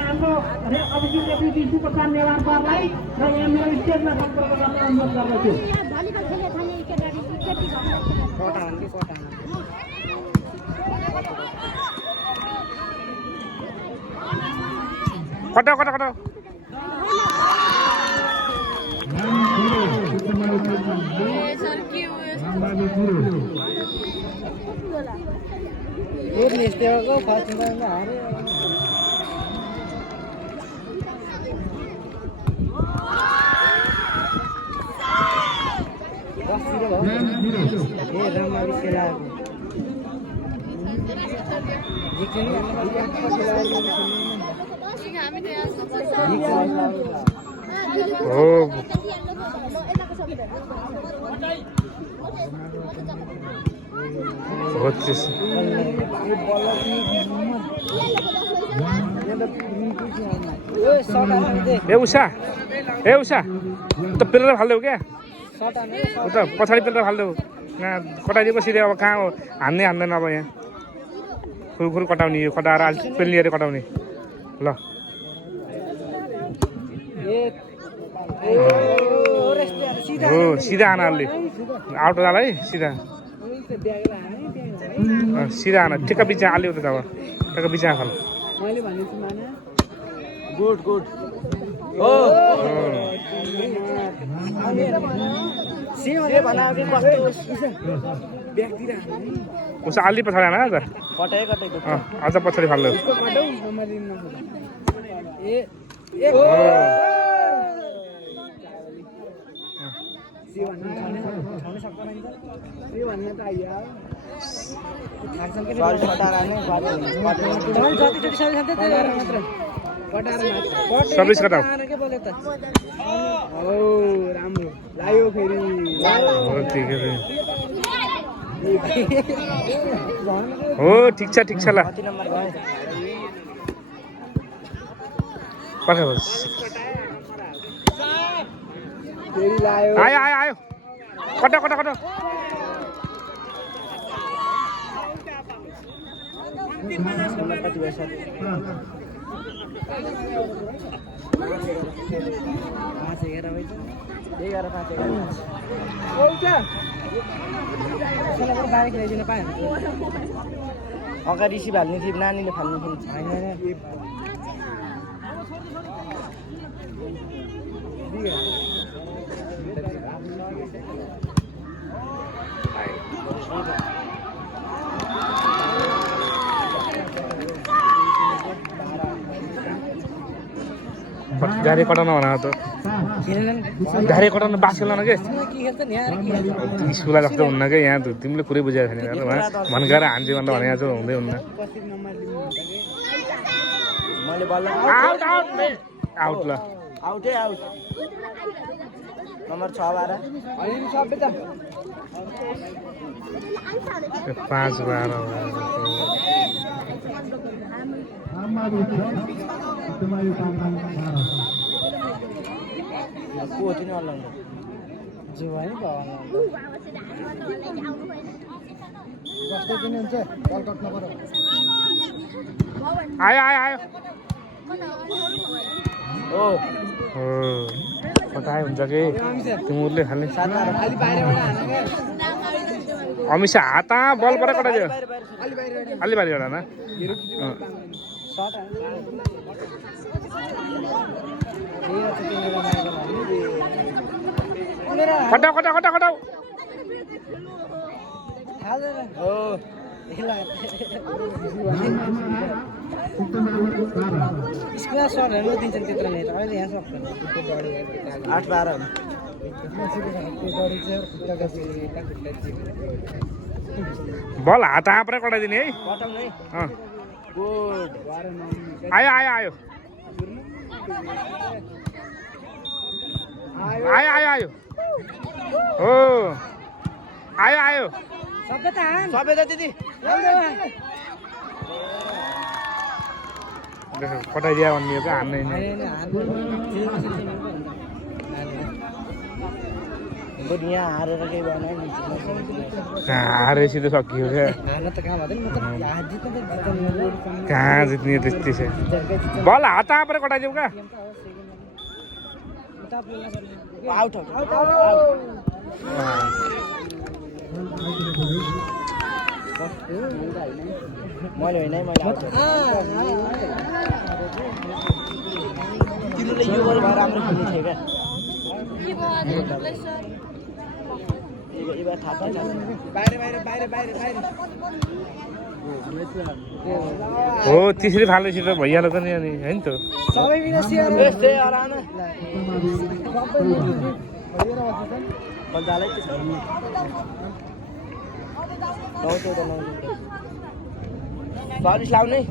हाम्रो अभिजित विशुको नेवारलाई र यहाँ मेरो स्टेजमा सम्पर्क गर्न अनुरोध गर्दछु। कटा कटा कटा उषा त पेलेर फाल्देऊ क्या उता पछाडि पेलेर फाल्देऊ यहाँ कटाइदिएको सिधै अब कहाँ हान्दैन अब यहाँ खुरखुर कटाउने यो कटाएर अलि पेलिएर कटाउने ल हो सिधा आना अलि आउट जाला है सिधा सिधा आना ठिक्क बिचा आल्यो त अब ठिक्क बिचा फाल गुड उसो अलि पछाडि आना त अझ पछाडि फाल्यो सर्भिस कटाऊ हो ठिक छ ल आयो कटा अगाडि रिसिभ हाल्ने थियो नानीले फाल्ने थियो झारे कटाउन भन त झारे कटाउन बास खेल्न के स्कुला जस्तो हुन्न क्या यहाँ तिमीले कुरै बुझाएको छैन भन्काएर हान्थ्यो भनेर भनेको छ हुँदै हुन्न आउट ल आउटै आउट नम्बर 6 12 5-12 आयो कटाइ हुन्छ कि तिमीहरूले खाने अमिषा हात बल पर कटाइदियो अलि बाहिर एउटा न कटाउ सरहरू दिन्छन् त्यत्रो नै अहिले यहाँ सक्दैन 8-12 बल हात आँपरै कटाइदिने है कटाउने गुड आयो हो आयो सबै त दिदी कटाइदिया भन्ने हो क्या हान्ने दुनियाँ हारेर केही भएन नि हारेपछि त सकियो क्या हार्न त कहाँ भन्दैन म त जित्न त जित्नु कहाँ जित्ने त्यस्तै छ बल हात आपर कटाइदेऊ क्या आउट मैले होइन है मैले तिमीले यो बल भएर राम्रो खेल्ने थियो क्या थाहा पाइन्छ हो त्यसरी फालेपछि त भइहाल्यो त नि अनि होइन त सबै बिना सेयर सर्भिस लाउने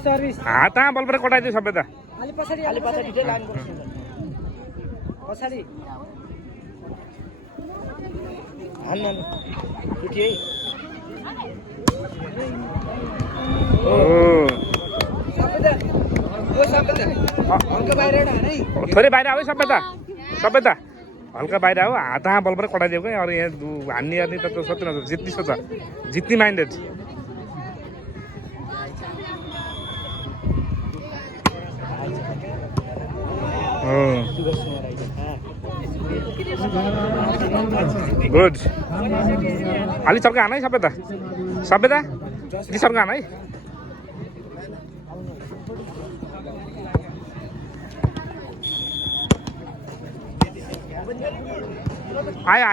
सर्भिस हात बलबाट कटाइदियो सबै त अलि पछाडि लाइन पछाडि हान्न उठि है थोरै बाहिर आऊ सबै त हल्का बाहिर आऊ हात बलबाट कटाइदियो क्या अरू यहाँ हान्ने त सोध्नु जित्ने सोच जित्ने माइन्डेड गुड अलि चर्का हान है सबै त कि चर्का हान है आयो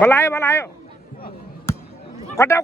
बल आयो कटाऊ